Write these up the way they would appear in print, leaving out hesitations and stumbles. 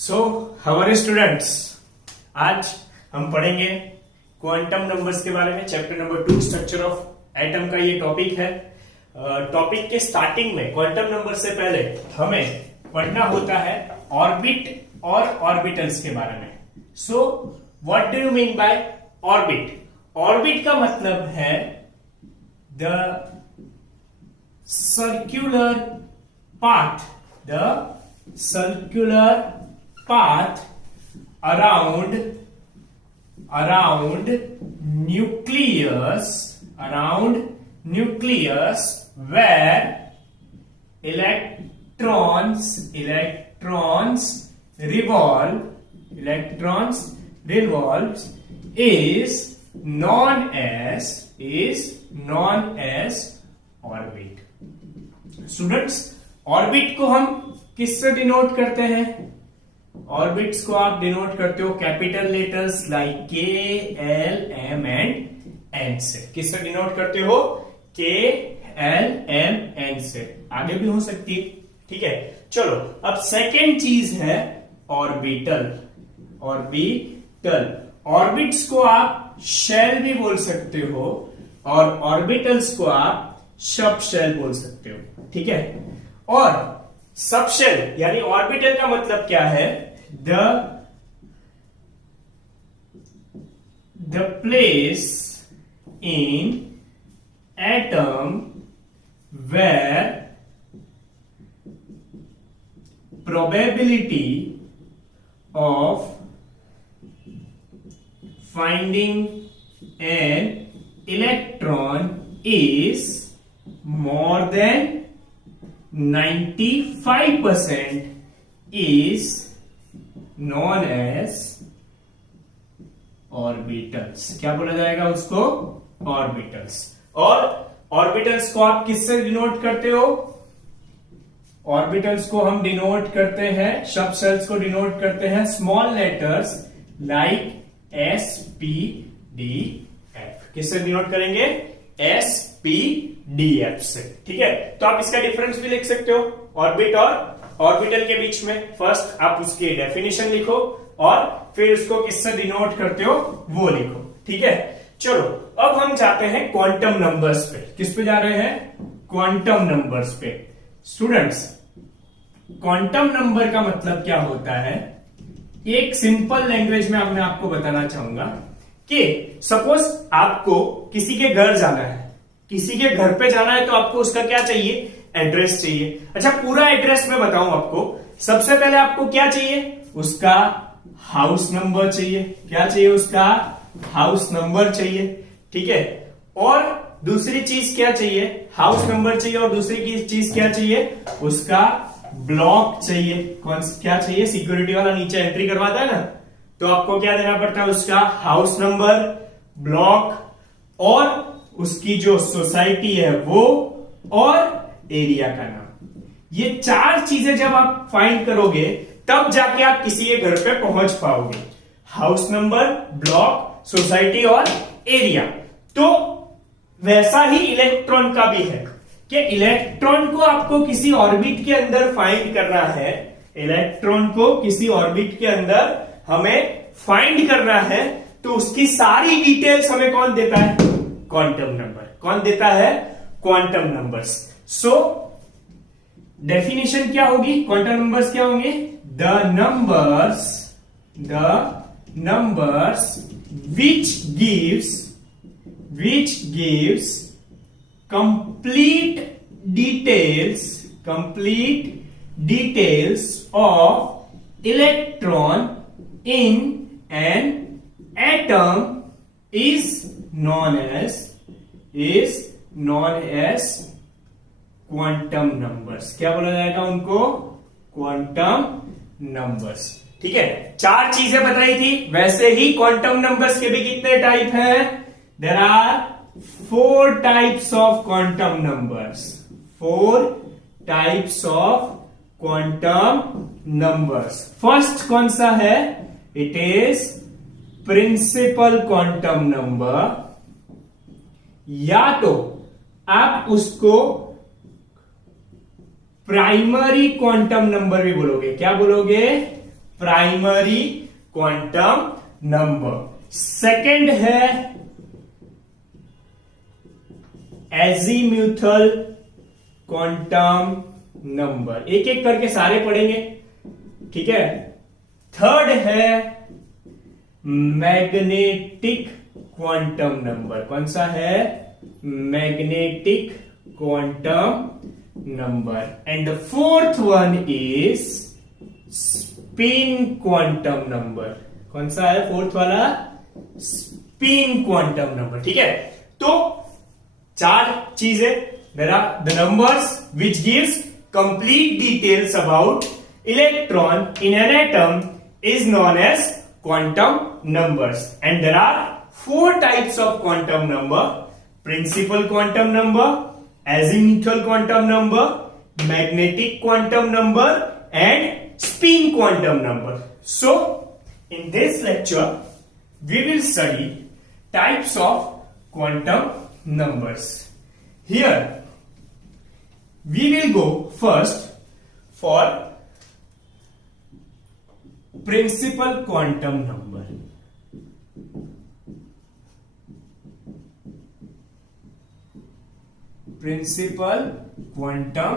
सो हमारे स्टूडेंट्स, आज हम पढ़ेंगे क्वांटम नंबर्स के बारे में। Chapter number 2 structure of atom का ये टॉपिक है। टॉपिक के स्टार्टिंग में क्वांटम नंबर से पहले हमें पढ़ना होता है ऑर्बिट और ऑर्बिटल्स के बारे में। So what do you mean by orbit? Orbit का मतलब है the circular path, path around nucleus where electrons revolves is known as orbit। Students, orbit को हम किससे डिनोट करते हैं? ऑर्बिट्स को आप डिनोट करते हो कैपिटल लेटर्स लाइक के, एल, एम एंड एन से। किससे डिनोट करते हो? के, एल, एम, एन से। आगे भी हो सकती है, ठीक है। चलो, अब सेकेंड चीज है ऑर्बिटल। ऑर्बिट्स को आप शेल भी बोल सकते हो और ऑर्बिटल्स को आप सब शेल बोल सकते हो, ठीक है। और सब शेल यानी ऑर्बिटल का मतलब क्या है? The place in atom where probability of finding an electron is more than 95% is known as orbitals। क्या बोला जाएगा उसको? ऑर्बिटल्स। और ऑर्बिटल्स को आप किससे डिनोट करते हो? ऑर्बिटल्स को हम डिनोट करते हैं, सब शेल्स को डिनोट करते हैं small letters like S, P, D, F. किससे डिनोट करेंगे? एस, पी, डी, एफ से, ठीक है। तो आप इसका डिफरेंस भी लिख सकते हो ऑर्बिट और ऑर्बिटल के बीच में। फर्स्ट आप उसकी डेफिनेशन लिखो और फिर उसको किससे डिनोट करते हो वो लिखो, ठीक है। चलो, अब हम जाते हैं क्वांटम नंबर्स पे। किस पे जा रहे हैं? क्वांटम नंबर्स पे। स्टूडेंट्स, क्वांटम नंबर का मतलब क्या होता है? एक सिंपल लैंग्वेज में अब मैं आपको बताना चाहूंगा कि सपोज आपको किसी के घर जाना है, किसी के घर पे जाना है, तो आपको उसका क्या चाहिए? एड्रेस चाहिए। अच्छा, पूरा एड्रेस मैं बताऊं आपको। सबसे पहले आपको क्या चाहिए? उसका हाउस नंबर चाहिए। क्या चाहिए? उसका हाउस नंबर चाहिए, ठीक है। और दूसरी चीज क्या चाहिए? हाउस नंबर चाहिए और दूसरी चीज क्या चाहिए? उसका ब्लॉक चाहिए। क्या चाहिए? सिक्योरिटी वाला नीचे एंट्री करवाता है ना, तो आपको क्या देना पड़ता है? उसका हाउस नंबर, ब्लॉक और उसकी जो सोसाइटी है वो, और एरिया का नाम। ये चार चीजें जब आप फाइंड करोगे तब जाके आप किसी के घर पे पहुंच पाओगे। हाउस नंबर, ब्लॉक, सोसाइटी और एरिया। तो वैसा ही इलेक्ट्रॉन का भी है कि इलेक्ट्रॉन को आपको किसी ऑर्बिट के अंदर फाइंड करना है। इलेक्ट्रॉन को किसी ऑर्बिट के अंदर हमें फाइंड करना है, तो उसकी सारी डिटेल्स हमें कौन देता है? Quantum number. कौन देता है? Quantum numbers. सो डेफिनेशन क्या होगी? क्वांटम नंबर्स क्या होंगे? The numbers which gives complete details of electron in an atom is known as quantum numbers. क्या बोला जाएगा उनको? क्वांटम नंबर्स, ठीक है। चार चीजें बताई थी। वैसे ही क्वांटम नंबर्स के भी कितने टाइप हैं? There are 4 types of quantum numbers. 4 types of quantum numbers. First कौन सा है? It is principal quantum number, या तो आप उसको प्राइमरी क्वांटम नंबर भी बोलोगे। क्या बोलोगे? Primary quantum number. सेकंड है एजीम्यूथल क्वांटम नंबर। एक एक करके सारे पढ़ेंगे, ठीक है। थर्ड है मैग्नेटिक क्वांटम नंबर। कौन सा है? Magnetic quantum number. And the fourth one is spin quantum number. कौन सा है फोर्थ वाला? स्पिन क्वांटम नंबर, ठीक है। तो चार चीजें, there are the numbers which gives complete details about electron in an atom is known as quantum numbers. And there are four types of quantum number: principal quantum number, azimuthal quantum number, magnetic quantum number, and spin quantum number. So, in this lecture, we will study types of quantum numbers. Here, we will go first for principal quantum number. Principal quantum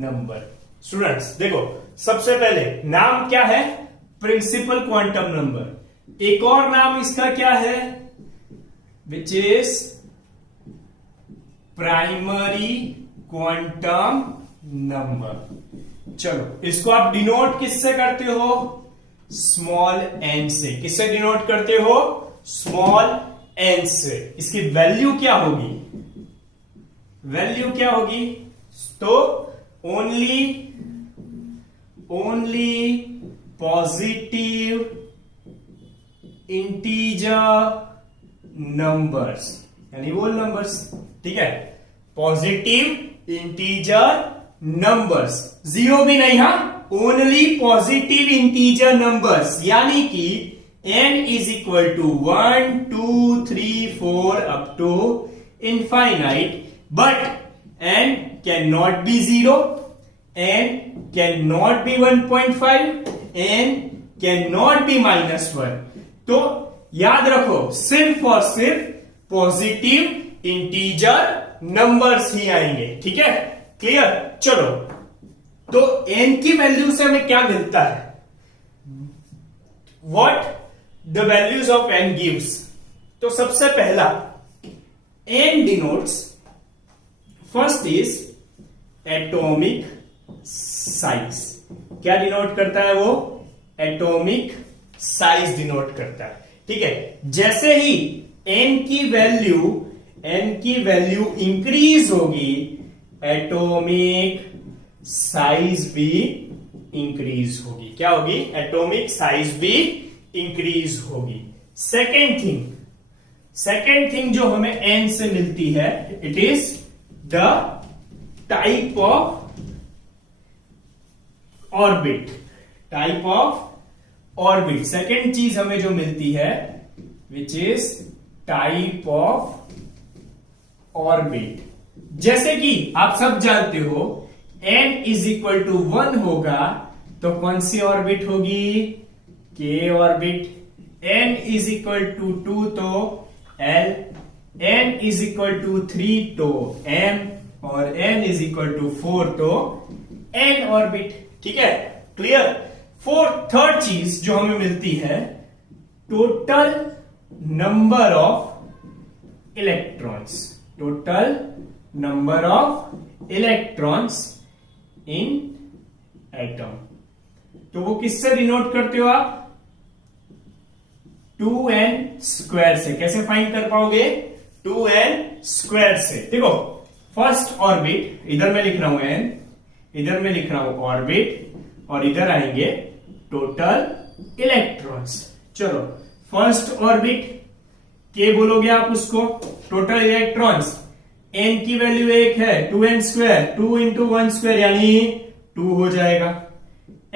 number. Students देखो, सबसे पहले नाम क्या है? Principal quantum number. एक और नाम इसका क्या है? Which is primary quantum number. चलो, इसको आप डिनोट किससे करते हो? स्मॉल एन से। किससे डिनोट करते हो? स्मॉल एन से। इसकी वैल्यू क्या होगी? वैल्यू क्या होगी? तो ओनली पॉजिटिव इंटीजर नंबर्स, यानी वो नंबर्स, ठीक है। पॉजिटिव इंटीजर नंबर्स, जीरो भी नहीं, हां, ओनली पॉजिटिव इंटीजर नंबर्स, यानी कि n is equal to 1 2 3 4 up to infinite. But n cannot be 0, n cannot be 1.5, n cannot be -1. तो याद रखो, सिर्फ और सिर्फ पॉजिटिव इंटीजर नंबर्स ही आएंगे, ठीक है। क्लियर? चलो, तो n की वैल्यू से हमें क्या मिलता है? What the values of n gives? तो सबसे पहला n denotes, first is atomic size. क्या डिनोट करता है वो? एटॉमिक साइज डिनोट करता है, ठीक है। जैसे ही n की वैल्यू इंक्रीज होगी, एटॉमिक साइज भी इंक्रीज होगी। क्या होगी? एटॉमिक साइज भी इंक्रीज होगी। सेकेंड थिंग जो हमें n से मिलती है, it is the type of orbit. Second चीज हमें जो मिलती है, which is type of orbit. जैसे कि आप सब जानते हो, n इज इक्वल टू 1 होगा तो कौन सी ऑर्बिट होगी? k orbit. n is equal to 2 तो l, n is equal to 3 तो m, और n इज इक्वल टू 4 तो n ऑर्बिट, ठीक है। क्लियर? थर्ड चीज जो हमें मिलती है, total number of electrons. Total number of electrons in atom. तो वो किससे डिनोट करते हो आप? 2n² से। कैसे फाइंड कर पाओगे? 2n² से। देखो, फर्स्ट ऑर्बिट, इधर मैं लिख रहा हूं n, इधर मैं लिख रहा हूं ऑर्बिट, और इधर आएंगे टोटल इलेक्ट्रॉन्स। चलो, फर्स्ट ऑर्बिट के बोलोगे आप उसको, टोटल इलेक्ट्रॉन्स। n की वैल्यू 1 है, 2n², 2 इंटू 1² यानी 2 हो जाएगा।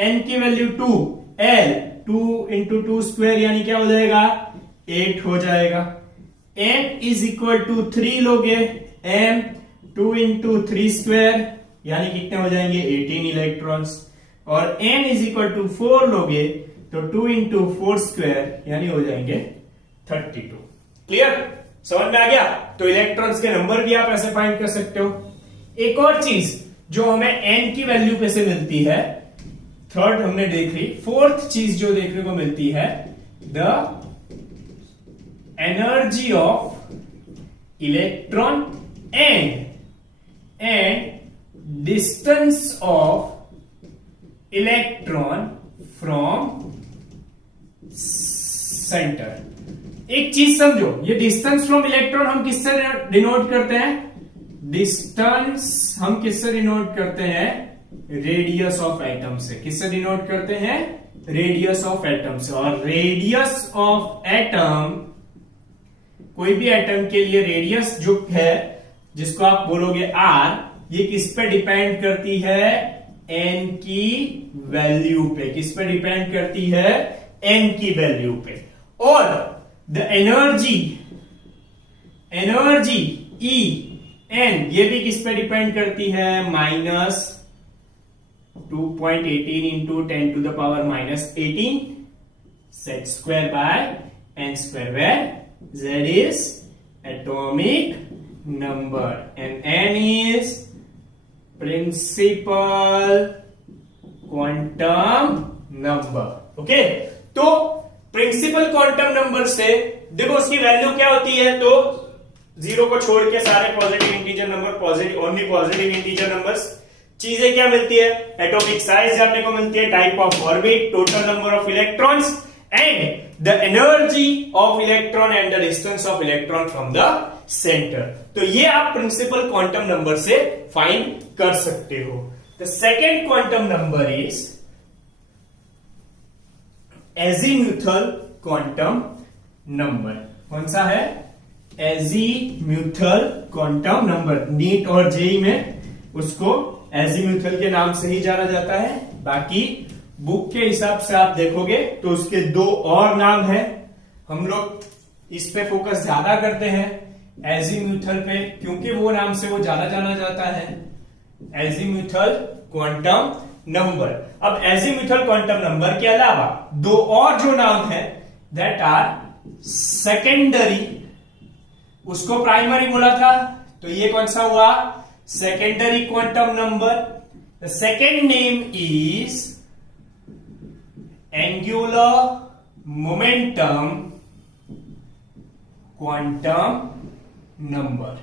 n की वैल्यू 2, l, 2 इंटू 2² यानी क्या हो जाएगा? 8 हो जाएगा। n इज इक्वल टू 3 लोगे, m 2 इंटू 3² यानी कितने हो जाएंगे? 18 इलेक्ट्रॉन्स। और n इज इक्वल टू 4 लोगे तो 2 इंटू 4 स्क्वायर यानी हो जाएंगे 32। क्लियर, समझ में आ गया। तो इलेक्ट्रॉन्स के नंबर भी आप ऐसे फाइंड कर सकते हो। एक और चीज जो हमें n की वैल्यू पे से मिलती है, थर्ड हमने देख ली, फोर्थ चीज जो देखने को मिलती है, the energy of electron and distance of electron from centre. एक चीज समझो, ये डिस्टेंस फ्रॉम इलेक्ट्रॉन हम किससे डिनोट करते हैं? डिस्टेंस हम किससे डिनोट करते हैं? रेडियस ऑफ एटम से। किससे डिनोट करते हैं? रेडियस ऑफ एटम से। और रेडियस ऑफ एटम, कोई भी एटम के लिए रेडियस जो है, जिसको आप बोलोगे r, ये किस पे डिपेंड करती है? n की वैल्यू पे। किस पे डिपेंड करती है? n की वैल्यू पे। और द एनर्जी E n, ये भी किस पे डिपेंड करती है? Minus 2.18 into 10 to the power minus 18 Z square by n square, where z is atomic number and n is principal quantum number. Okay, तो प्रिंसिपल क्वांटम नंबर से देखो उसकी वैल्यू क्या होती है, तो जीरो को छोड़ के सारे positive integer number, positive only positive integer numbers. चीजें क्या मिलती है? एटॉमिक साइज जानने को मिलती है, type of orbit, total number of electrons and the energy of electron and the distance of electron from the centre. तो ये आप प्रिंसिपल क्वांटम नंबर से फाइंड कर सकते हो। The second quantum number is azimuthal quantum number. कौन सा है? Azimuthal quantum number. नीट और जेई में उसको एजीम्यूथल के नाम से ही जाना जाता है। बाकी बुक के हिसाब से आप देखोगे तो उसके दो और नाम है। हम लोग इस पे फोकस ज्यादा करते हैं, एजीम्यूथल पे, क्योंकि वो नाम से वो ज्यादा जाना जाता है, एजीम्यूथल क्वांटम नंबर। अब एजीम्यूथल क्वांटम नंबर के अलावा दो और जो नाम है, दैट आर सेकेंडरी। उसको प्राइमरी बोला था, तो ये कौन सा हुआ? Secondary quantum number. The second name is angular momentum quantum number.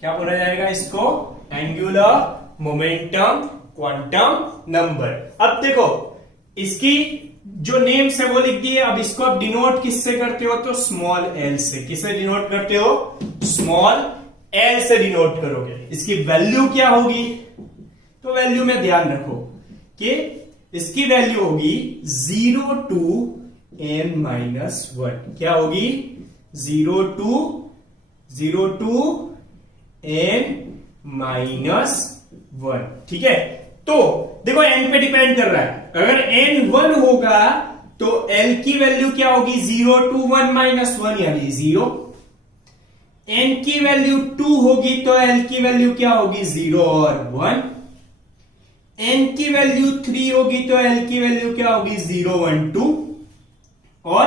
क्या बोला जाएगा इसको? Angular momentum quantum number. अब देखो इसकी जो नेम्स है वो लिख दी है। अब इसको आप डिनोट किससे करते हो? तो स्मॉल एल से। किससे डिनोट करते हो? स्मॉल एल से डिनोट करोगे। इसकी वैल्यू क्या होगी? तो वैल्यू में ध्यान रखो कि इसकी वैल्यू होगी 0 to n-1। क्या होगी? 0 to n-1। ठीक है, तो देखो n पे डिपेंड कर रहा है। अगर n 1 होगा तो l की वैल्यू क्या होगी? 0 to 1-1 यानी 0। n की वैल्यू 2 होगी तो l की वैल्यू क्या होगी? 0 और 1। n की वैल्यू 3 होगी तो l की वैल्यू क्या होगी? 0 1 2। और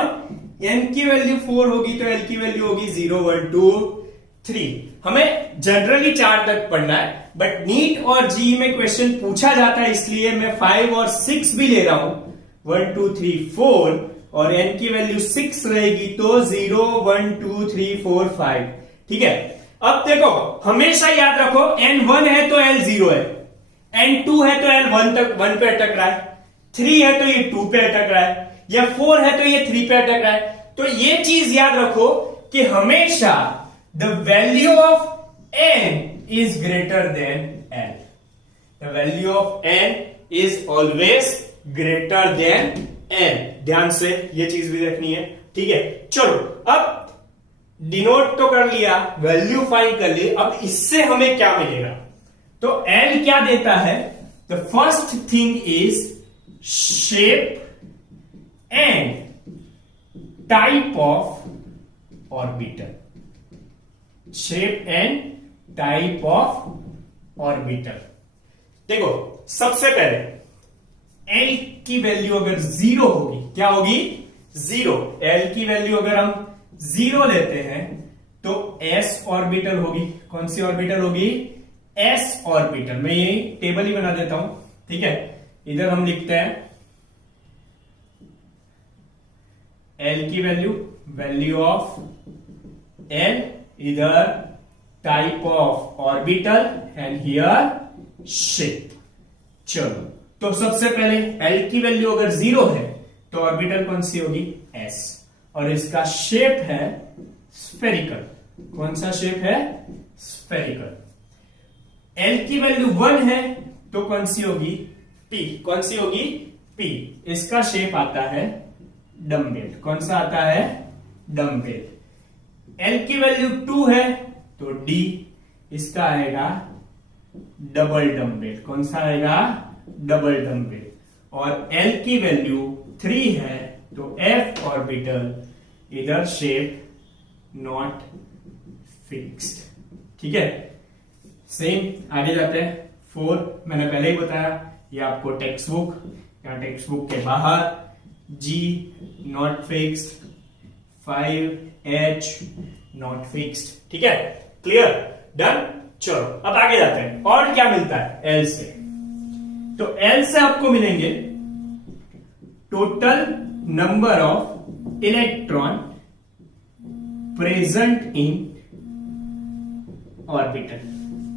n की वैल्यू 4 होगी तो l की वैल्यू होगी 0 1 2 3। हमें जनरली 4 तक पढ़ना है, बट नीट और जी में क्वेश्चन पूछा जाता है, इसलिए मैं 5 और 6 भी ले रहा हूं। 1 2 3 4 और n की वैल्यू 6 रहेगी तो 0 1 2 3 4 5। ठीक है, अब देखो हमेशा याद रखो n 1 है तो l 0 है, n 2 है तो l 1 पे अटक रहा है, 3 है तो ये 2 पे अटक रहा है, या 4 है तो ये 3 पे अटक रहा है। तो ये चीज याद रखो कि हमेशा the value of n is greater than n. The value of n is always greater than n. ध्यान से ये चीज भी देखनी है। ठीक है, चलो अब डिनोट तो कर लिया, वैल्यू फाइंड कर ली। अब इससे हमें क्या मिलेगा? तो n क्या देता है? The first thing is shape and type of orbital. Shape and type of orbital. देखो सबसे पहले एल की वैल्यू अगर जीरो होगी, क्या होगी? जीरो। एल की वैल्यू अगर हम जीरो लेते हैं तो एस ऑर्बिटल होगी। कौन सी ऑर्बिटल होगी? S orbital. मैं ये टेबल ही बना देता हूं, ठीक है। इधर हम लिखते हैं एल की वैल्यू ऑफ एल, इधर type of orbital and here shape. चलो, तो सबसे पहले एल की वैल्यू अगर जीरो है तो ऑर्बिटल कौन सी होगी? एस, और इसका शेप है स्फेरिकल। कौन सा शेप है? स्फेरिकल। एल की वैल्यू 1 है तो कौन सी होगी? पी। कौन सी होगी? पी। इसका शेप आता है डम्बेल। कौन सा आता है? डम्बेल। एल की वैल्यू 2 है तो डी, इसका आएगा डबल डम्बेल। कौन सा आएगा? Double dumbbell. और एल की वैल्यू 3 है तो एफ ऑर्बिटल, इधर शेप नॉट फिक्स्ड। ठीक है, सेम आगे जाते हैं। 4 मैंने पहले ही बताया, ये आपको टेक्स्ट बुक या टेक्स्ट बुक के बाहर, G not fixed, 5 H not fixed. ठीक है, क्लियर, डन। चलो अब आगे जाते हैं। और क्या मिलता है एल से? तो एल से आपको मिलेंगे total number of electron present in orbital.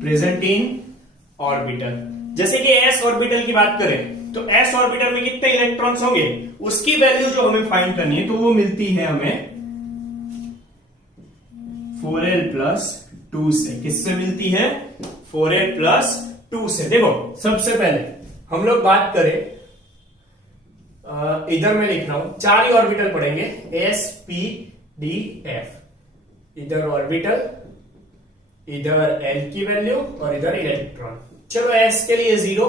Present in orbital, जैसे कि एस ऑर्बिटल की बात करें तो एस ऑर्बिटल में कितने इलेक्ट्रॉन्स होंगे, उसकी वैल्यू जो हमें फाइंड करनी है तो वो मिलती है हमें 4l+2 से। किससे मिलती है? 4l+2 से। देखो, सबसे पहले हम लोग बात करें, इधर मैं लिख रहा हूं, 4 ही ऑर्बिटल पढ़ेंगे, एस पी डी एफ। इधर ऑर्बिटल, इधर एल की वैल्यू और इधर इलेक्ट्रॉन। चलो एस के लिए 0,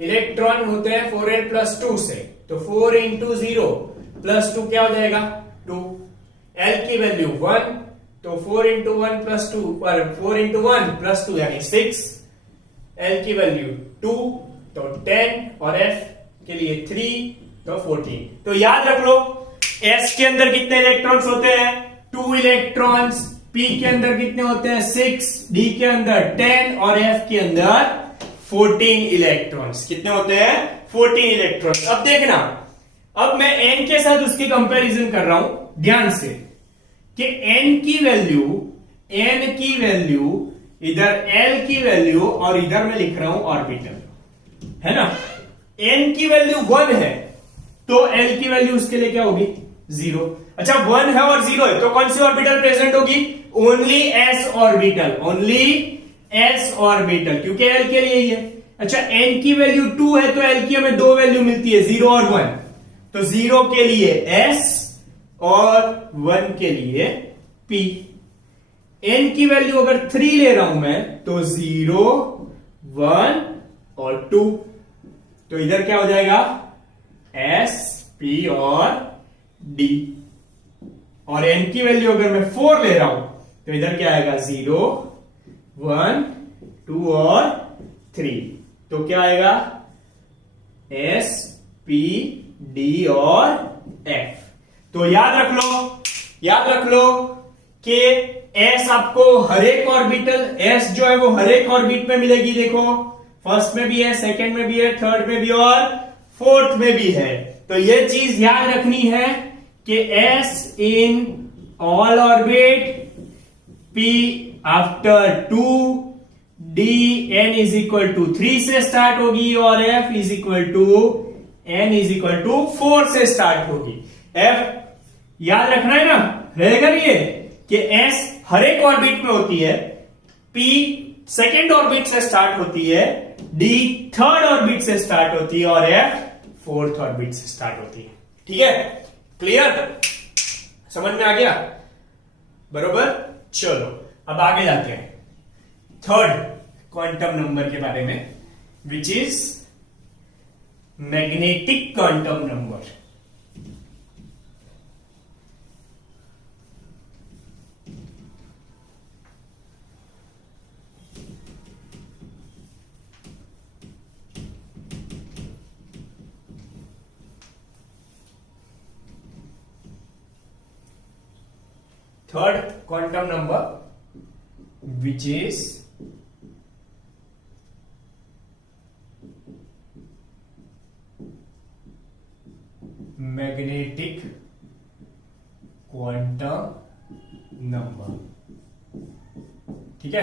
इलेक्ट्रॉन होते हैं 4l+2 से, तो 4 × 0 + 2 क्या हो जाएगा? 2। एल की वैल्यू 1, तो 4 × 1 + 2 पर 4 × 1 + 2 यानी 6। एल की वैल्यू 2 तो 10 और एफ के लिए 3 तो 14। तो याद रख लो, एस के अंदर कितने इलेक्ट्रॉन्स होते हैं? 2 इलेक्ट्रॉन्स। पी के अंदर कितने होते हैं? 6। डी के अंदर 10 और एफ के अंदर 14 इलेक्ट्रॉन्स। कितने होते हैं? 14 इलेक्ट्रॉन्स। अब देखना, अब मैं एन के साथ उसकी कंपैरिजन कर रहा हूं ध्यान से, कि एन की वैल्यू इधर एल की वैल्यू और इधर मैं लिख रहा हूं ऑर्बिटल, है ना। एन की वैल्यू 1 है तो एल की वैल्यू उसके लिए क्या होगी? 0। अच्छा, 1 है और 0 है तो कौन सी ऑर्बिटल प्रेजेंट होगी? Only S orbital. Only S orbital, क्योंकि एल के लिए ही है। अच्छा, एन की वैल्यू 2 है तो एल की हमें 2 वैल्यू मिलती है, 0 और 1। तो 0 के लिए एस और 1 के लिए पी। एन की वैल्यू अगर 3 ले रहा हूं मैं तो 0, 1 और 2। तो इधर क्या हो जाएगा? एस, पी और डी। और एन की वैल्यू अगर मैं 4 ले रहा हूं तो इधर क्या आएगा? 0, 1, 2 और 3। तो क्या आएगा? एस, पी, डी और एफ। तो याद रख लो कि एस आपको हर एक ऑर्बिटल, एस जो है वो हर एक ऑर्बिट में मिलेगी। देखो, फर्स्ट में भी है, सेकंड में भी है, थर्ड में भी और फोर्थ में भी है। तो ये चीज याद रखनी है कि S in all orbit, P after 2, D N = 3 से स्टार्ट होगी और एफ n = 4 से स्टार्ट होगी। एफ याद रखना है ना, रहेगा नहीं ये कि एस हर एक ऑर्बिट में होती है, पी सेकेंड ऑर्बिट से स्टार्ट होती है, डी थर्ड ऑर्बिट से स्टार्ट होती है और एफ फोर्थ ऑर्बिट से स्टार्ट होती है। ठीक है, क्लियर, समझ में आ गया? बरोबर। चलो अब आगे जाते हैं थर्ड क्वांटम नंबर के बारे में, which is magnetic quantum number. Third quantum number which is magnetic quantum number. ठीक है,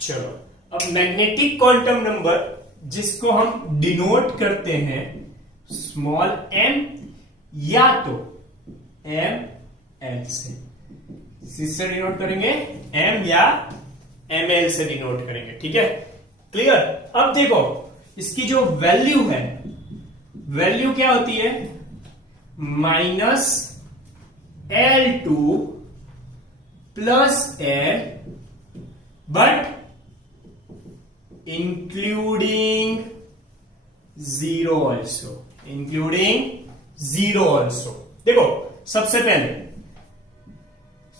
चलो अब मैग्नेटिक क्वांटम नंबर जिसको हम डिनोट करते हैं स्मॉल m या तो एम एल से, किससे डिनोट करेंगे? m या ml से डिनोट करेंगे। ठीक है, क्लियर। अब देखो इसकी जो वैल्यू है, वैल्यू क्या होती है? -L2 plus L but including zero also, including zero also. देखो सबसे पहले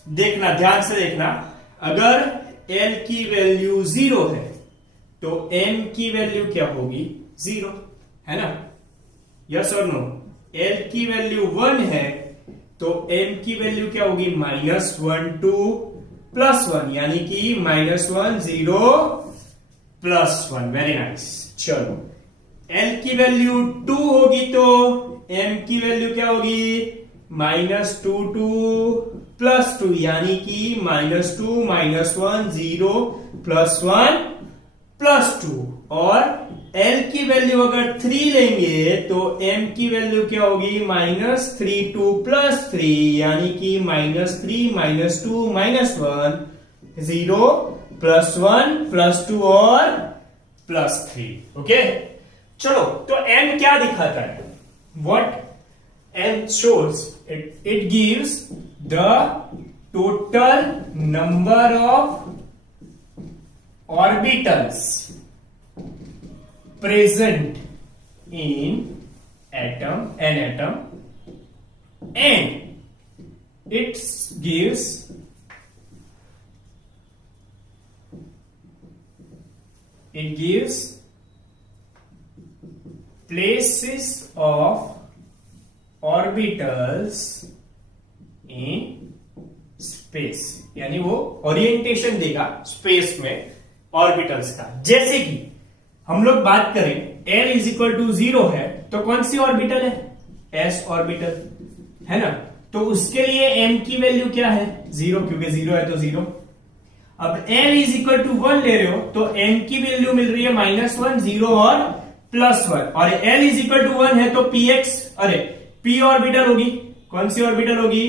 देखना, ध्यान से देखना, अगर L की वैल्यू 0 है तो M की वैल्यू क्या होगी? 0, है ना? यस और नो? L की वैल्यू 1 है तो M की वैल्यू क्या होगी? -1 2 +1, यानी कि -1 0 +1। Very nice. चलो L की वैल्यू 2 होगी तो M की वैल्यू क्या होगी? -2 2 +2, यानी कि -2 -1 0 +1 +2। और L की वैल्यू अगर 3 लेंगे तो M की वैल्यू क्या होगी? -3 2 +3, यानी कि -3 -2 -1 0 +1 +2 और +3। ओके, चलो तो M क्या दिखाता है? What M shows? It gives the total number of orbitals present in an atom, and it gives places of orbitals in space, यानी वो ओरिएंटेशन देगा स्पेस में ऑर्बिटल्स का। जैसे कि हम लोग बात करें L = 0 है तो कौन सी ऑर्बिटल है? S ऑर्बिटल, है ना? तो उसके लिए M की वैल्यू क्या है? 0, क्योंकि 0 है तो 0। अब L = 1 ले रहे हो तो M की वैल्यू मिल रही है -1 0 और +1, और L = 1 है तो px, अरे p ऑर्बिटल होगी। कौन सी ऑर्बिटल होगी?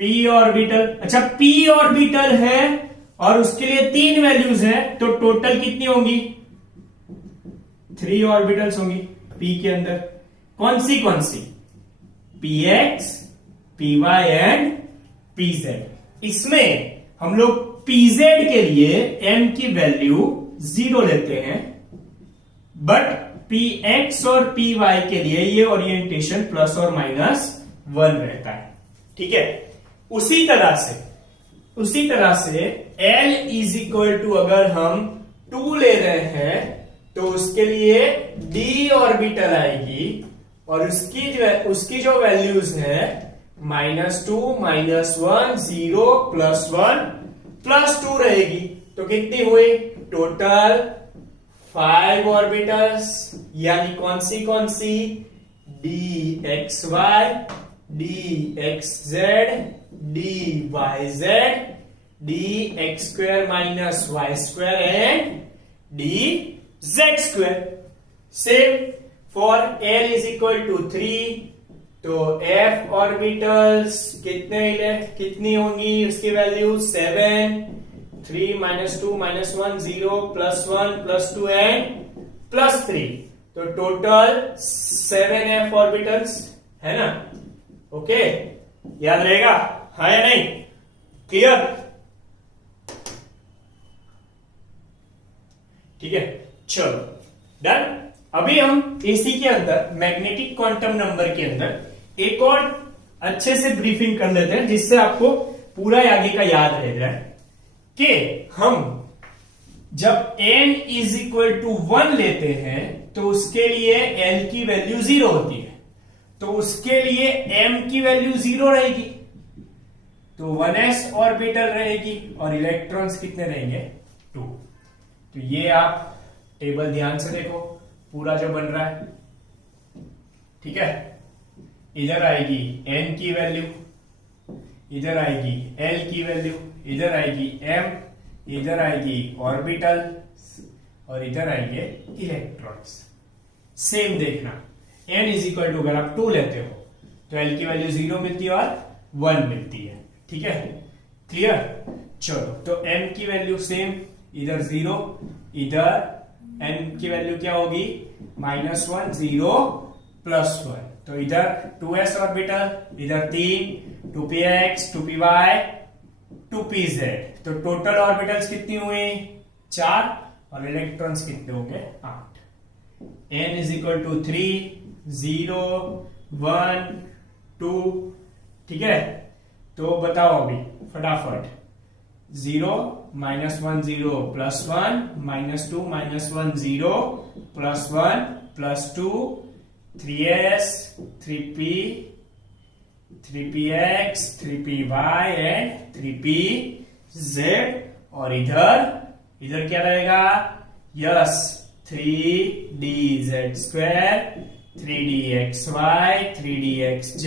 p orbital. अच्छा, p ऑर्बिटल है और उसके लिए 3 वैल्यूज है तो टोटल कितनी होंगी? 3 ऑर्बिटल्स होंगी p के अंदर। कौन सी? px, py and pz। इसमें हम लोग pz के लिए m की वैल्यू 0 लेते हैं, बट px और py के लिए ये ओरिएंटेशन +or -1 रहता है। ठीक है, उसी तरह से L = अगर हम 2 ले रहे हैं तो उसके लिए d ऑर्बिटल आएगी और उसकी जो वैल्यूज है -2 -1 0 +1 +2 रहेगी। तो कितनी हुई? टोटल 5 ऑर्बिटल्स, यानी कौन सी? dxy, dxz, dyz, dx² y² and dz²। Same for L = 3 तो f ऑर्बिटल्स कितनी होंगी? उसकी वैल्यू 7 3 -2 -1 0 +1 +2 एंड +3, तो टोटल 7 f ऑर्बिटल्स, है ना? ओके, याद रहेगा? हाँ या नहीं? क्लियर? ठीक है, चलो डन। अभी हम एसी के अंदर, मैग्नेटिक क्वांटम नंबर के अंदर एक और अच्छे से ब्रीफिंग कर लेते हैं जिससे आपको पूरा आगे का याद रह जाए कि हम जब n = 1 लेते हैं तो उसके लिए L की वैल्यू 0 होती है, तो उसके लिए M की वैल्यू 0 रहेगी। तो 1s ऑर्बिटल रहेगी और इलेक्ट्रॉन्स कितने रहेंगे 2। तो ये आप टेबल ध्यान से देखो पूरा जो बन रहा है, ठीक है। इधर आएगी n की वैल्यू, इधर आएगी l की वैल्यू, इधर आएगी m, इधर आएगी ऑर्बिटल और इधर आएंगे इलेक्ट्रॉन्स। सेम देखना, n इज इक्वल टू अगर आप 2 लेते हो तो l की वैल्यू 0 मिलती है और 1 मिलती है, ठीक है। क्लियर। चलो तो m की वैल्यू सेम, इधर 0, इधर n की वैल्यू क्या होगी -1, 0 +1। तो इधर 2s ऑर्बिटल, इधर 3, 2px, 2py, 2pz। तो टोटल ऑर्बिटल्स कितनी हुई 4 और इलेक्ट्रॉन्स कितने होंगे 8। n इज इक्वल टू 3, 0, 1, 2, ठीक है। तो बताओ अभी फटाफट, 0 -1 0 +1 -2 -1 0 +1 +2 3s 3p 3px 3py and 3pz। और इधर क्या रहेगा, yes 3dz2 3dxy 3dxz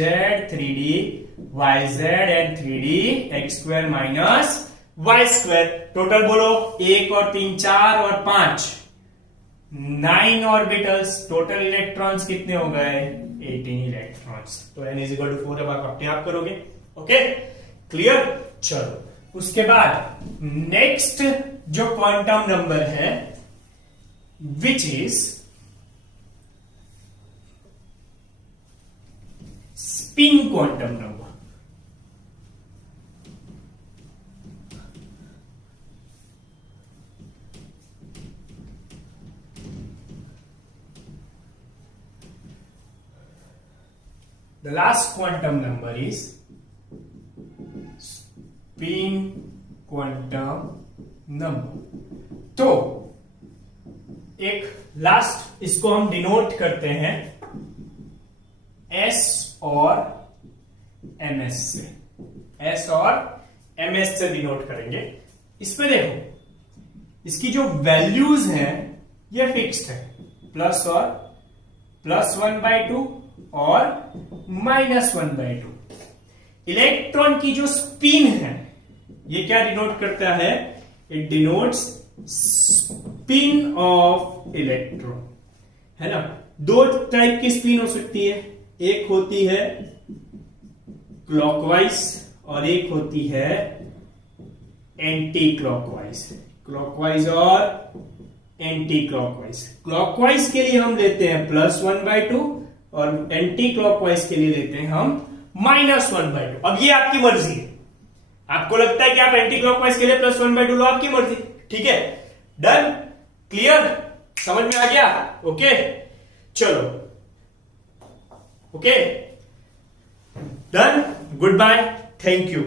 3dyz and 3dx2 y2। Total बोलो 1 और 3 4 और 5 9 ऑर्बिटल्स। टोटल इलेक्ट्रॉन्स कितने हो गए 18 इलेक्ट्रॉन्स। तो n इज इक्वल टू 4 अब आप अपने आप करोगे। Okay clear. चलो उसके बाद नेक्स्ट जो क्वांटम नंबर है which is spin quantum number. The last quantum number is spin quantum number। तो एक लास्ट इसको हम डिनोट करते हैं S और MS से, S और MS से डिनोट करेंगे। इसमें देखो इसकी जो वैल्यूज हैं ये फिक्स्ड है, प्लस और +1/2 और -1/2। इलेक्ट्रॉन की जो स्पिन है ये क्या डिनोट करता है, it denotes spin off electron, है ना। 2 टाइप की स्पिन हो सकती है, एक होती है क्लॉकवाइज और एक होती है एंटी क्लॉकवाइज। क्लॉकवाइज और एंटी क्लॉकवाइज। क्लॉकवाइज के लिए हम लेते हैं +1/2 और एंटी क्लॉकवाइज के लिए लेते हैं हम -1/2। अब ये आपकी मर्जी है, आपको लगता है कि आप एंटी क्लॉकवाइज के लिए +1/2 लो, आपकी मर्जी, ठीक है। डन, क्लियर, समझ में आ गया। ओके चलो, okay done, goodbye, thank you.